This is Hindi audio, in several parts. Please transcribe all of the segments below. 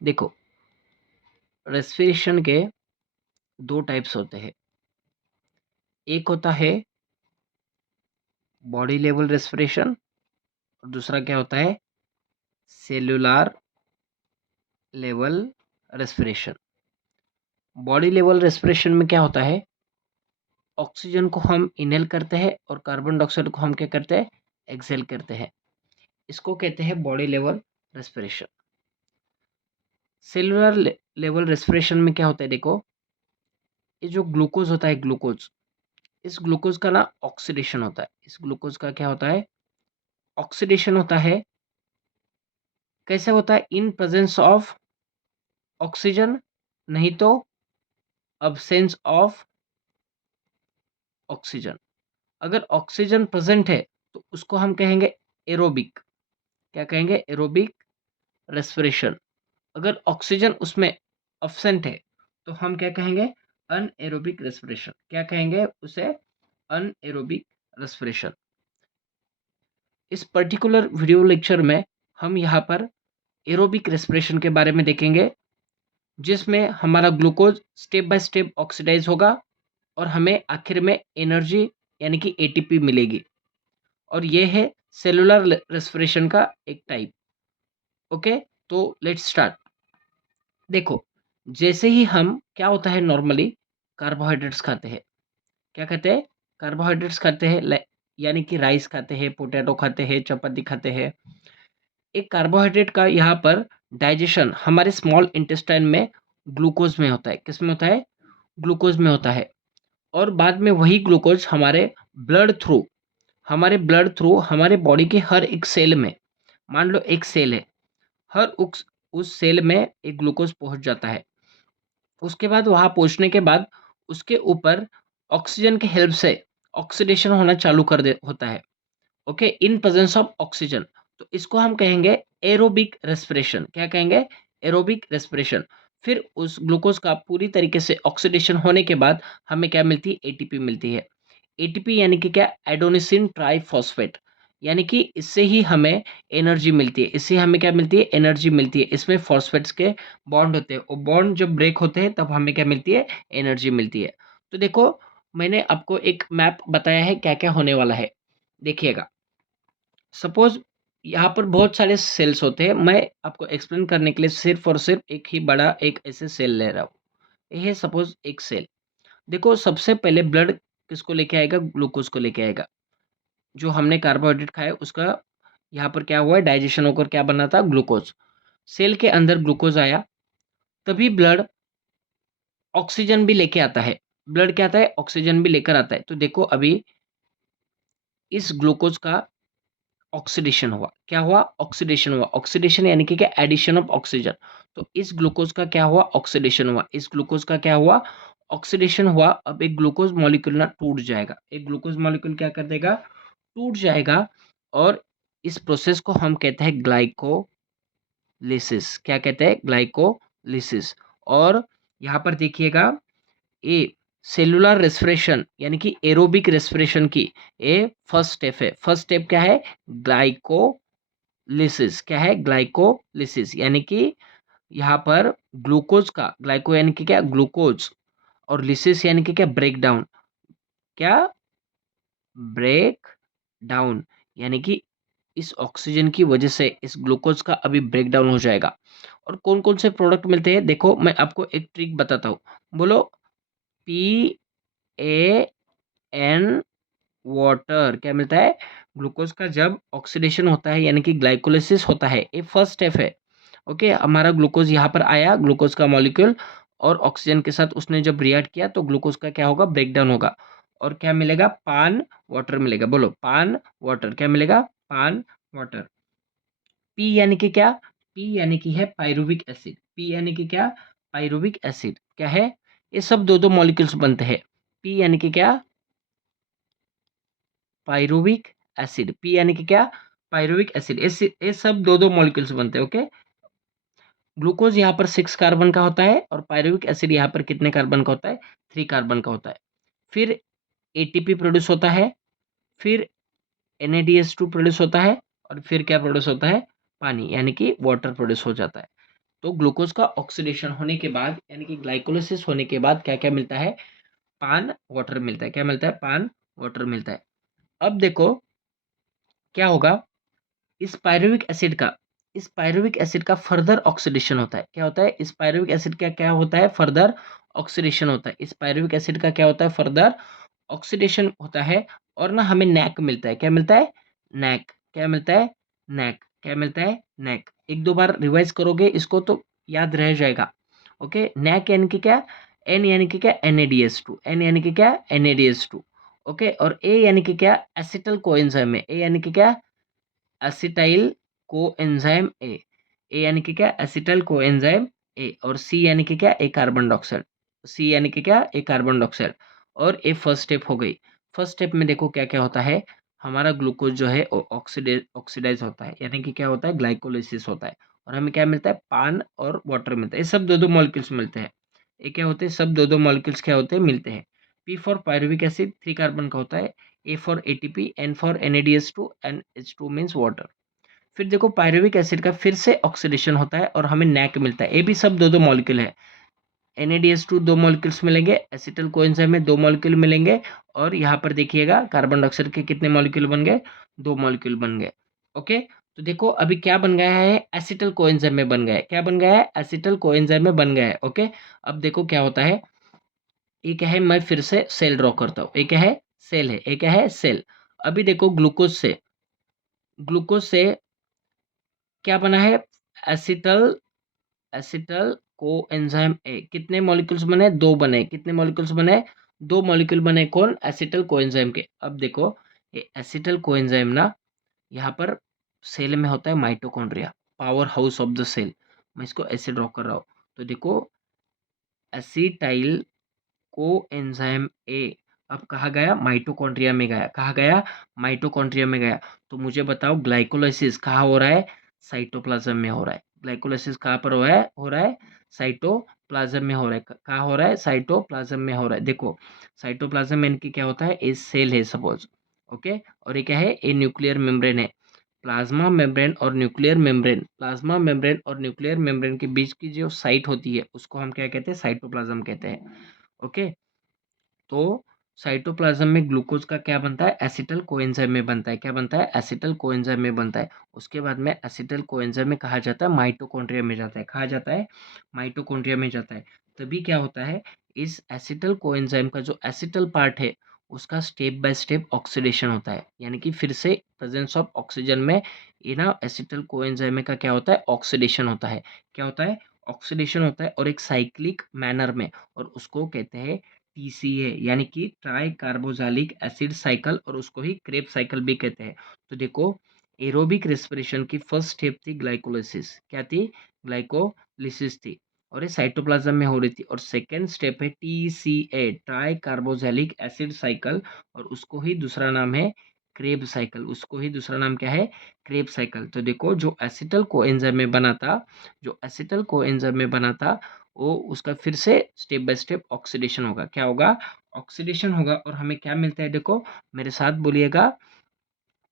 देखो, रेस्पिरेशन के 2 टाइप्स होते हैं। एक होता है बॉडी लेवल रेस्पिरेशन और दूसरा क्या होता है cellular level respiration. Body level respiration में क्या होता है, ऑक्सीजन को हम इनहेल करते हैं और कार्बन डाइऑक्साइड को हम क्या करते हैं, एक्सहेल करते हैं। इसको कहते हैं body level respiration. Cellular level respiration में क्या होता है, देखो, ये जो ग्लूकोज होता है, ग्लूकोज, इस ग्लूकोज का ना ऑक्सीडेशन होता है। इस ग्लूकोज का क्या होता है, ऑक्सीडेशन होता है। कैसे होता है, इन प्रेजेंस ऑफ ऑक्सीजन, नहीं तो अब्सेंस ऑफ ऑक्सीजन। अगर ऑक्सीजन प्रेजेंट है तो उसको हम कहेंगे एरोबिक। क्या कहेंगे, एरोबिक रेस्पिरेशन। अगर ऑक्सीजन उसमें अब्सेंट है तो हम क्या कहेंगे, अनएरोबिक रेस्पिरेशन। क्या कहेंगे उसे, अनएरोबिक रेस्पिरेशन। इस पर्टिकुलर वीडियो लेक्चर में हम यहाँ पर एरोबिक रेस्पिरेशन के बारे में देखेंगे, जिसमें हमारा glucose step by step oxidise होगा और हमें आखिर में एनर्जी यानी कि एटीपी मिलेगी। और ये है सेलुलर रेस्पिरेशन का एक टाइप। ओके, तो लेट्स स्टार्ट। देखो, जैसे ही हम क्या होता है, नॉर्मली कार्बोहाइड्रेट्स खाते हैं। क्या खाते हैं, कार्बोहाइड्रेट्स खाते हैं, यानी कि राइस खाते हैं, पोटैटो खाते हैं, चपाती खाते हैं। एक कार्बोहाइड्रेट का यहाँ पर डाइजेशन हमारे स्मॉल इंटेस्टाइन में ग्लूकोज में होता है। किस में होता है, ग्लूकोज में होता है। और बाद में वही ग्लूकोज हमारे ब्लड थ्रू हमारे बॉडी के हर एक सेल में, मान लो एक सेल है, हर उस सेल में एक ग्लूकोज पहुंच जाता है। उसके बाद वहां पहुंचने के बाद उसके ऊपर ऑक्सीजन के हेल्प से ऑक्सीडेशन होना चालू कर दे होता है। Okay, in presence of oxygen. तो इसको हम कहेंगे एरोबिक रेस्पिरेशन। क्या कहेंगे, एरोबिक रेस्पिरेशन। फिर उस ग्लूकोज का पूरी तरीके से ऑक्सीडेशन होने के बाद हमें क्या मिलती है, एटीपी मिलती है। एटीपी यानी कि क्या, एडोनिसिन ट्राइफॉस्फेट। यानी कि इससे ही हमें एनर्जी मिलती है। इससे हमें क्या मिलती है, एनर्जी मिलती है। इसमें फॉस्फेट्स के बॉन्ड होते हैं, और बॉन्ड जब ब्रेक होते हैं तब हमें क्या मिलती है, एनर्जी मिलती है। तो देखो, मैंने आपको एक मैप बताया है क्या क्या होने वाला है। देखिएगा, सपोज यहाँ पर बहुत सारे सेल्स होते हैं। मैं आपको एक्सप्लेन करने के लिए सिर्फ और सिर्फ एक ही बड़ा एक ऐसे सेल ले रहा हूँ। ये सपोज एक सेल। देखो, सबसे पहले ब्लड किसको लेके आएगा, ग्लूकोज को लेके आएगा। जो हमने कार्बोहाइड्रेट खाया उसका यहाँ पर क्या हुआ है, डाइजेशन होकर क्या बना था, ग्लूकोज। सेल के अंदर ग्लूकोज आया, तभी ब्लड ऑक्सीजन भी लेके आता है। ब्लड क्या आता है, ऑक्सीजन भी लेकर आता है। तो देखो, अभी इस ग्लूकोज का ऑक्सीडेशन हुआ। क्या हुआ, ऑक्सीडेशन हुआ। ऑक्सीडेशन यानी कि क्या, एडिशन ऑफ ऑक्सीजन। तो इस ग्लूकोज का क्या हुआ, ऑक्सीडेशन हुआ। इस ग्लूकोज का क्या हुआ, ऑक्सीडेशन हुआ। अब एक ग्लूकोज मॉलिक्यूल ना टूट जाएगा। एक ग्लूकोज मॉलिक्यूल क्या कर देगा, टूट जाएगा। और इस प्रोसेस को हम कहते हैं ग्लाइकोलिसिस। क्या कहते हैं, ग्लाइकोलिसिस। और यहाँ पर देखिएगा, ए सेलुलर रेस्पिरेशन यानी कि एरोबिक रेस्पिरेशन की ए फर्स्ट स्टेप है। फर्स्ट स्टेप क्या है, ग्लाइकोलिसिस। क्या है, ग्लाइकोलिसिस। यानी कि यहाँ पर ग्लूकोज का, ग्लाइको यानी कि क्या, ग्लूकोज, और लिसिस यानी कि क्या, ब्रेक डाउन। क्या, ब्रेक डाउन। यानी कि इस ऑक्सीजन की वजह से इस ग्लूकोज का अभी ब्रेक डाउन हो जाएगा। और कौन कौन से प्रोडक्ट मिलते हैं, देखो मैं आपको एक ट्रिक बताता हूँ। बोलो, PAN वाटर। क्या मिलता है, ग्लूकोज का जब ऑक्सीडेशन होता है यानी कि ग्लाइकोलिसिस होता है, ये फर्स्ट स्टेप है। ओके, हमारा ग्लूकोज यहाँ पर आया, ग्लूकोज का मॉलिक्यूल, और ऑक्सीजन के साथ उसने जब रिएक्ट किया तो ग्लूकोज का क्या होगा, ब्रेकडाउन होगा। और क्या मिलेगा, पान वाटर मिलेगा। बोलो, पान वाटर। क्या मिलेगा, पान वाटर। पी यानी कि क्या, पी यानी कि है पायरुविक एसिड। पी यानी कि क्या, पायरुविक एसिड। क्या है, ये सब दो दो मॉलिक्यूल्स बनते हैं। पी यानी कि क्या, पायरुविक एसिड। पी यानी कि क्या, पायरुविक एसिड। ये सब दो दो मॉलिक्यूल्स बनते हैं। ओके, ग्लूकोज यहाँ पर 6 कार्बन का होता है, और पायरुविक एसिड यहाँ पर कितने कार्बन का होता है, 3 कार्बन का होता है। फिर एटीपी प्रोड्यूस होता है, फिर NADH2 प्रोड्यूस होता है, और फिर क्या प्रोड्यूस होता है, पानी यानी कि वाटर प्रोड्यूस हो जाता है। तो ग्लूकोज का ऑक्सीडेशन होने के बाद यानी कि ग्लाइकोलिसिस होने के बाद क्या क्या मिलता है, पान वाटर मिलता है। क्या मिलता है, पान वाटर मिलता है। अब देखो क्या होगा, इस पायरुविक एसिड का, इस पायरुविक एसिड का फर्दर ऑक्सीडेशन होता है। क्या होता है, इस पायरुविक एसिड का क्या होता है, फर्दर ऑक्सीडेशन होता है। इस पायरुविक एसिड का क्या होता है, फर्दर ऑक्सीडेशन होता है। और ना हमें नैक मिलता है। क्या मिलता है, नैक। क्या मिलता है, नैक। क्या मिलता है, नैक। एक दो बार रिवाइज करोगे इसको तो याद रह जाएगा। ओके, नैक यानी कि क्या, एन यानी कि क्या, NaDH2, एन यानी कि क्या, NaDH2। ओके, और ए यानी कि क्या, एसिटल कोएंजाइम है। ए यानी कि क्या, एसिटाइल कोएंजाइम ए। ए यानी कि क्या, एसिटाइल कोएंजाइम ए। और सी यानी कि क्या, ए कार्बन डाइऑक्साइड। सी यानी कि क्या, ए कार्बन डाइऑक्साइड। और ए फर्स्ट स्टेप हो गई। फर्स्ट स्टेप में देखो क्या क्या होता है, हमारा ग्लूकोज जो है ऑक्सीडाइज होता है, यानी कि क्या होता है, ग्लाइकोलाइसिस होता है। और हमें क्या मिलता है, पान और वाटर मिलता है। ये सब दो दो मॉलिक्यूल्स मिलते हैं। ये क्या होते हैं, सब दो दो मॉलिक्यूल्स क्या होते हैं, मिलते हैं। P for pyruvic acid 3 carbon का होता है, A for ATP, N for NaDH2, and H2 means water. फिर देखो पायरुविक एसिड का फिर से ऑक्सीडेशन होता है और हमें नैक मिलता है। ये भी सब दो दो मॉलिक्यूल है। NaDH2 दो मॉलिक्यूल्स मिलेंगे, एसिटल कोएंजाइम में दो मॉलिक्यूल मिलेंगे। और यहाँ पर देखिएगा कार्बन डाइऑक्साइड के कितने मॉलिक्यूल बन गए, दो मॉलिक्यूल बन गए। ओके, तो देखो अभी क्या बन गया है, एसिटल कोएंजाइम में बन गया है। क्या बन गया है, एसिटल कोएंजाइम में बन गया है। ओके, अब देखो क्या होता है, ये क्या है, मैं फिर से सेल ड्रॉ करता हूँ। ये क्या है, सेल है। ये क्या है, सेल। अभी देखो ग्लूकोज से क्या बना है, एसिटल एसिटल कोएंजाइम ए। कितने मॉलिक्यूल्स बने, दो बने। कितने मॉलिक्यूल्स बने, दो मॉलिक्यूल बने। कौन, एसिटल कोएंजाइम के। अब देखो ये एसिटल कोएंजाइम ना, यहाँ पर सेल में होता है mitochondria, power house of the cell. मैं इसको ऐसे ड्रॉ कर रहा हूँ। तो देखो एसिटाइल कोएंजाइम ए अब कहाँ गया, माइटोकॉन्ड्रिया में गया। कहाँ गया, माइटोकॉन्ड्रिया में गया। तो मुझे बताओ ग्लाइकोलाइसिस कहाँ हो रहा है, साइटोप्लाज्म में हो रहा है। ग्लाइकोलाइसिस कहाँ पर हो रहा है, साइटोप्लाज्म में हो रहा है। कहाँ हो रहा है, साइटोप्लाज्म में हो रहा है। देखो साइटोप्लाज्म में इनकी क्या होता है, ए सेल है सपोज। ओके, और ये क्या है, ए न्यूक्लियर मेम्ब्रेन है। प्लाज्मा मेम्ब्रेन और न्यूक्लियर मेम्ब्रेन, प्लाज्मा मेम्ब्रेन और न्यूक्लियर मेम्ब्रेन के बीच की जो साइट होती है उसको हम क्या कहते हैं, साइटोप्लाज्म कहते हैं। ओके, तो साइटोप्लाज्म में ग्लूकोज का क्या बनता है, एसिटल कोएंजाइम में बनता है। क्या बनता है, एसिटल कोएंजाइम में बनता है। उसके बाद में एसिटल कोएंजाइम में कहा जाता है, माइटोकॉन्ड्रिया में जाता है। कहा जाता है, माइटोकॉन्ड्रिया में जाता है। तभी क्या होता है, इस एसिटल कोएंजाइम का जो एसिटल पार्ट है उसका स्टेप बाय स्टेप ऑक्सीडेशन होता है, यानी कि फिर से प्रेजेंस ऑफ ऑक्सीजन में ये ना एसिटल कोएंजाइम का क्या होता है, ऑक्सीडेशन होता है। क्या होता है, ऑक्सीडेशन होता है, और एक साइक्लिक मैनर में। और उसको कहते हैं TCA, यानी कि ट्राई कार्बोक्सिलिक एसिड साइकिल, और उसको ही क्रेब साइकिल भी कहते हैं। तो देखो एरोबिक रेस्पिरेशन की फर्स्ट स्टेप थी ग्लाइकोलाइसिस। क्या थी, ग्लाइकोलिसिस थी। और ये साइटोप्लाज्म में हो रही थी। और सेकेंड स्टेप है TCA, try carboxylic acid cycle, और उसको ही दूसरा नाम है क्रेब साइकिल। उसको ही दूसरा नाम क्या है, क्रेब साइकिल। तो देखो जो एसिटल कोएंजाइम में बना था, जो एसिटल कोएंजाइम में बना था, वो उसका फिर से स्टेप बाय स्टेप ऑक्सीडेशन होगा। क्या होगा, ऑक्सीडेशन होगा। और हमें क्या मिलता है, देखो मेरे साथ बोलिएगा,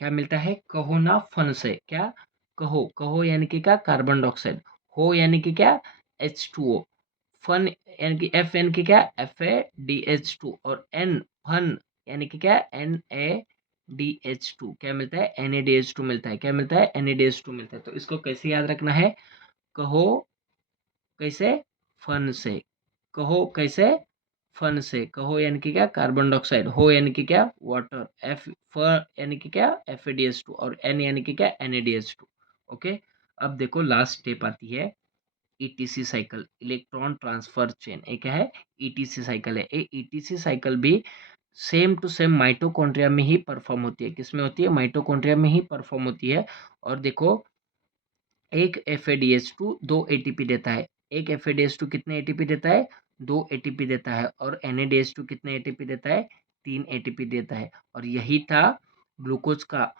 क्या मिलता है, कहो ना फन से। क्या, कहो, कहो यानी कि क्या, कार्बन डाइऑक्साइड। हो यानी कि क्या, H2O। फन यानी कि F यानी कि क्या, FADH2। और N, फन यानी कि क्या, NaDH2। क्या मिलता है, NaDH2 मिलता है। क्या मिलता है, NaDH2 मिलता है। तो इसको कैसे याद रखना है, कहो कैसे, फन से। कहो कैसे, फन से। कहो यानी कि क्या, कार्बन डाइऑक्साइड। हो यानी कि क्या, वाटर। एफ, फ यानी कि क्या, FADH2। और N यानी कि क्या, NaDH2। ओके, अब देखो लास्ट स्टेप आती है ETC cycle, electron transfer chain. एक है ETC साइकिल है। ये ETC साइकिल भी सेम टू सेम माइटोकॉन्ड्रिया में ही परफॉर्म होती है। किसमें होती है, माइटोकॉन्ड्रिया में ही परफॉर्म होती है। और देखो एक FADH2 दो ATP देता है। एक FADH2 कितने ATP देता है, दो ATP देता है। और NaDH2 कितने ATP देता है, तीन ATP देता है। और यही था ग्लूकोज का,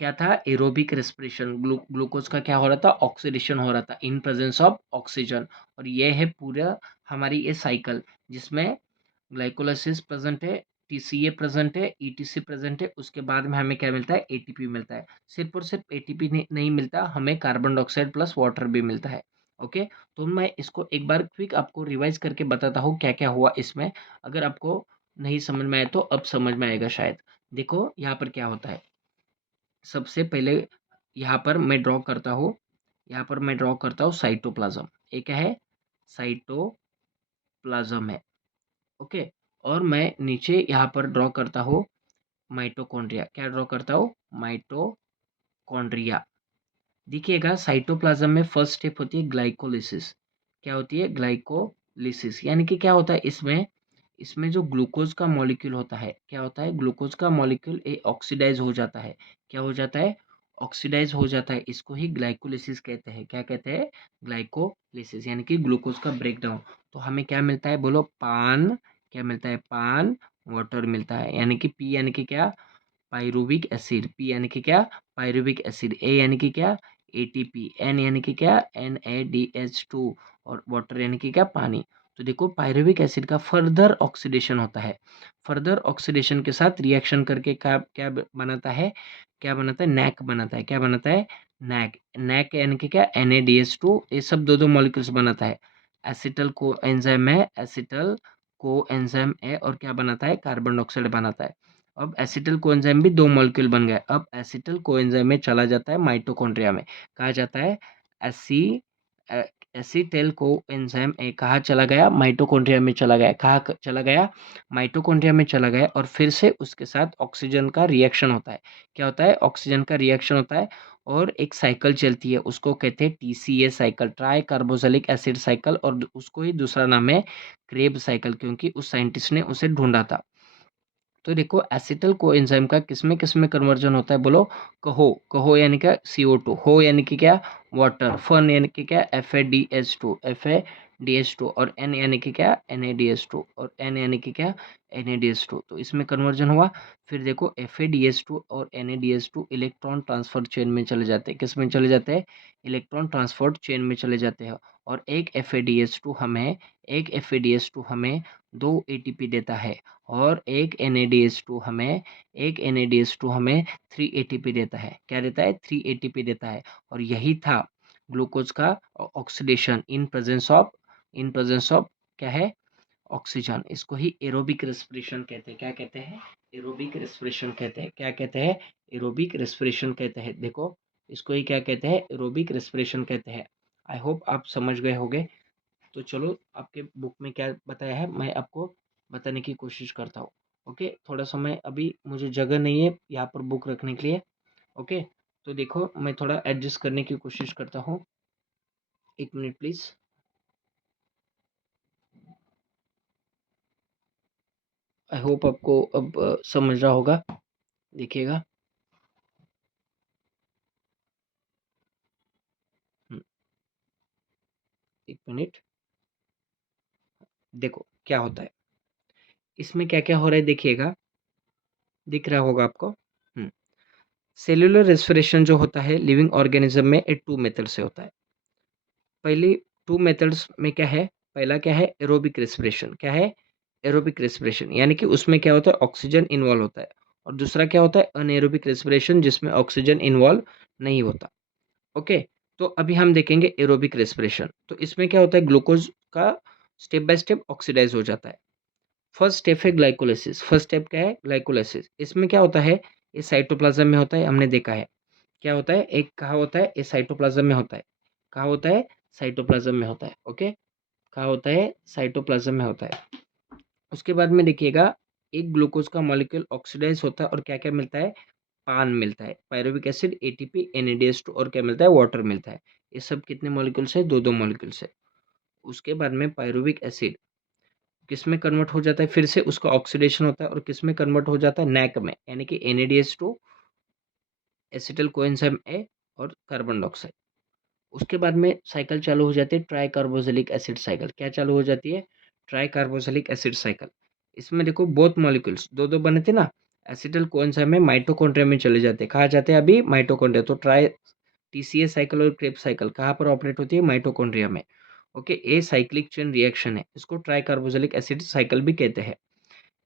क्या था, एरोबिक रेस्पिरेशन। ग्लूकोज का क्या हो रहा था, ऑक्सीडेशन हो रहा था इन प्रेजेंस ऑफ ऑक्सीजन। और ये है पूरा हमारी ये साइकिल, जिसमें ग्लाइकोलाइसिस प्रेजेंट है, TCA प्रेजेंट है, ETC प्रेजेंट है। उसके बाद में हमें क्या मिलता है, ATP मिलता है। सिर्फ और सिर्फ ATP नहीं मिलता, हमें कार्बन डाइऑक्साइड प्लस वाटर भी मिलता है। ओके, तो मैं इसको एक बार क्विक आपको रिवाइज़ करके बताता हूँ क्या-क्या हुआ इसमें। अगर आपको नहीं समझ में आया तो अब समझ में आएगा शायद। देखो यहाँ पर क्या होता है, सबसे पहले यहाँ पर मैं ड्रॉ करता हूँ, यहाँ पर मैं ड्रॉ करता हूँ साइटोप्लाज़्म। ये क्या है? साइटोप्लाज़्म है, ओके। और मैं नीचे यहाँ पर ड्रॉ करता हूँ माइटोकॉन्ड्रिया। क्या ड्रॉ करता हूँ? माइटोकॉन्ड्रिया। देखिएगा साइटोप्लाज्म में फर्स्ट स्टेप होती है ग्लाइकोलिसिस। क्या होती है? ग्लाइकोलिसिस। यानी कि क्या होता है इसमें? इसमें जो ग्लूकोज का मॉलिक्यूल होता है, क्या होता है? ग्लूकोज का मॉलिक्यूल ऑक्सीडाइज हो जाता है। क्या हो जाता है? ऑक्सीडाइज हो जाता है। इसको ही ग्लाइकोलिसिस कहते हैं। क्या कहते हैं? ग्लाइकोलिसिस, यानी कि ग्लूकोज का ब्रेकडाउन। तो हमें क्या मिलता है? बोलो पान। क्या मिलता है? पान वाटर मिलता है। यानी कि पी यानी कि क्या? Pyruvic acid. पी यानी कि क्या? Pyruvic acid. ए यानी कि क्या? एटीपी। एन यानी कि क्या? NaDH2। और वाटर यानी कि क्या? पानी। तो देखो पाइरुविक एसिड का फर्दर ऑक्सीडेशन होता है। फर्दर ऑक्सीडेशन के साथ रिएक्शन करके क्या क्या बनाता है? क्या बनाता है? नैक बनाता है। क्या बनाता है? नैक। नैक यानी कि क्या? NaDH2। ये सब दो दो मॉलिक्यूल्स बनाता है। एसिटल को एंजाइम है, एसिटल को एंजाइम है, और क्या बनाता है? कार्बन डाइऑक्साइड बनाता है। अब एसिटल कोएंजाइम भी दो मॉलिक्यूल बन गए। अब एसिटल कोएंजाइम में चला जाता है माइटोकॉन्ड्रिया में। कहा जाता है एसी ए- एसिटिल कोएंजाइम कहाँ चला गया? माइटोकॉन्ड्रिया में चला गया। चला गया? माइटोकॉन्ड्रिया में चला गया, और फिर से उसके साथ ऑक्सीजन का रिएक्शन होता है। क्या होता है? ऑक्सीजन का रिएक्शन होता है, और एक साइकिल चलती है, उसको कहते हैं TCA cycle, try carboxylic acid cycle, और उसको ही दूसरा नाम है क्रेब साइकिल, क्योंकि उस साइंटिस्ट ने उसे ढूंढा था। तो देखो एसिटल कोएंजाइम का किसमें कन्वर्जन होता है? बोलो। कहो। कहो यानी क्या? CO2। हो यानी कि क्या? वाटर। फन यानी कि क्या? FADH2। और एन यानी कि क्या? NaDH2। और एन यानी कि क्या? NaDH2। तो इसमें कन्वर्जन हुआ। फिर देखो FADH2 और NaDH2 इलेक्ट्रॉन ट्रांसफर चेन में चले जाते हैं। किस में चले जाते हैं? इलेक्ट्रॉन ट्रांसफर चेन में चले जाते हैं। और एक FADH2 हमें दो ATP देता है, और एक NaDH2 हमें 3 ATP देता है। क्या देता है? 3 ATP देता है। और यही था ग्लूकोज का ऑक्सीडेशन इन प्रेजेंस ऑफ क्या है? ऑक्सीजन। इसको ही एरोबिक रेस्पिरेशन कहते हैं। क्या कहते हैं? एरोबिक रेस्पिरेशन कहते हैं। क्या कहते हैं? एरोबिक रेस्पिरेशन कहते हैं। देखो इसको ही क्या कहते हैं? एरोबिक रेस्पिरेशन कहते हैं। आई होप आप समझ गए होंगे। तो चलो आपके बुक में क्या बताया है मैं आपको बताने की कोशिश करता हूँ। ओके, थोड़ा समय अभी मुझे जगह नहीं है यहाँ पर बुक रखने के लिए। ओके, तो देखो मैं थोड़ा एडजस्ट करने की कोशिश करता हूँ। एक मिनट प्लीज। आई होप आपको अब समझ रहा होगा। देखिएगा। एक मिनट। देखो क्या होता है इसमें, क्या क्या हो रहा है देखिएगा। दिख रहा होगा आपको। सेल्यूलर रेस्पिरेशन जो होता है लिविंग ऑर्गेनिज्म में, ये 2 मेथड से होता है। पहली 2 मेथड्स में क्या है? पहला क्या है? Aerobic respiration. क्या है? एरोबिक रेस्पिरेशन, यानी कि उसमें क्या होता है? ऑक्सीजन इन्वॉल्व होता है। और दूसरा क्या होता है? अनएरोबिक रेस्पिरेशन, जिसमें ऑक्सीजन इन्वॉल्व नहीं होता। ओके, तो अभी हम देखेंगे एरोबिक रेस्पिरेशन। तो इसमें क्या होता है? ग्लूकोज का स्टेप बाय स्टेप ऑक्सीडाइज हो जाता है। फर्स्ट स्टेप है ग्लाइकोलाइसिस। फर्स्ट स्टेप क्या है? ग्लाइकोलाइसिस। इसमें क्या होता है? ये साइटोप्लाज्म में होता है, हमने देखा है। क्या होता है? एक कहा होता है ये साइटोप्लाज्म में होता है। कहा होता है? साइटोप्लाज्म में होता है। ओके, कहा होता है? साइटोप्लाज्म में होता है। उसके बाद में देखिएगा, एक ग्लूकोज का मॉलिक्यूल ऑक्सीडाइज होता है, और क्या क्या मिलता है? पान मिलता है, पायरुविक एसिड, ATP, NaDH2, और क्या मिलता है? वाटर मिलता है। ये सब कितने मॉलिक्यूल से? दो दो मॉलिक्यूल से। उसके बाद में पायरुविक एसिड किस में कन्वर्ट हो जाता है? फिर से उसका ऑक्सीडेशन होता है, और किस में कन्वर्ट हो जाता है? नैक में, यानी कि NaDH2, एसिटिल कोएंजाइम ए, और कार्बन डाइऑक्साइड। उसके बाद में साइकिल चालू हो जाती है ट्राई कार्बोक्सिलिक एसिड साइकिल। क्या चालू हो जाती है? Try carboxylic acid cycle. इसमें देखो बोथ मॉलिक्यूल्स दो दो बने थे ना, एसिटिल कोएंजाइम में माइटोकॉन्ड्रिया में चले जाते हैं। कहाँ जाते हैं अभी? माइटोकॉन्ड्रिया। तो ट्राई TCA साइकिल और क्रेब साइकिल कहाँ पर ऑपरेट होती है? माइटोकॉन्ड्रिया में। Okay, a cyclic chain reaction है, इसको ट्राई कार्बोक्सिलिक एसिड साइकिल भी कहते हैं।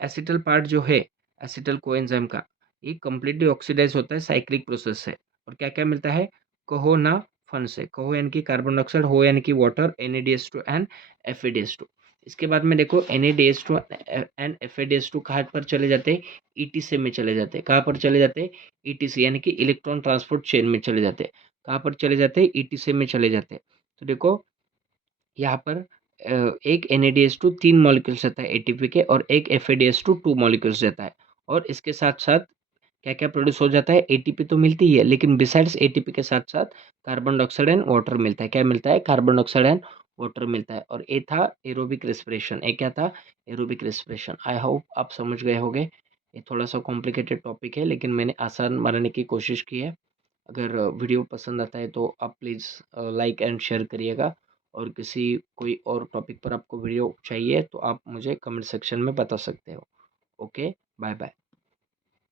एसिटल पार्ट जो है एसिटल कोएंजाइम का, ये कंप्लीटली ऑक्सीडाइज होता है साइक्लिक प्रोसेस से। और क्या क्या मिलता है? कहो ना फन से, कहो यानी कि कार्बन डाइऑक्साइड, हो यानी कि वाटर, NaDH2 एंड FeDH2। इसके बाद में देखो NaDH2 एंड FeDH2 कहाँ पर चले जाते हैं, ETC में चले जाते हैं। कहाँ पर चले जाते हैं, ETC यानी कि इलेक्ट्रॉन ट्रांसपोर्ट चेन में चले जाते हैं। कहाँ पर चले जाते हैं, ETC में चले जाते हैं। तो देखो यहाँ पर एक NaDH2 3 मॉलिक्यूल्स रहता है एटीपी के, और एक FeDH2 2 मॉलिक्यूल्स रहता है। और इसके साथ-साथ क्या-क्या प्रोड्यूस हो जाता है, एटीपी तो मिलती ही है, लेकिन बिसाइड्स एटीपी के साथ-साथ कार्बन डाइऑक्साइड एंड वाटर मिलता है। क्या मिलता है, कार्बन डाइऑक्साइड एंड वाटर मिलता है। और ये था एरोबिक रेस्पिरेशन। ये क्या था, एरोबिक रेस्पिरेशन। आई होप आप समझ गए होंगे। ये थोड़ा-सा कॉम्प्लिकेटेड टॉपिक है, लेकिन मैंने आसान बनाने की कोशिश की है। अगर वीडियो पसंद आता है तो आप प्लीज़ लाइक एंड शेयर करिएगा, और किसी कोई और टॉपिक पर आपको वीडियो चाहिए तो आप मुझे कमेंट सेक्शन में बता सकते हो। Okay, bye bye.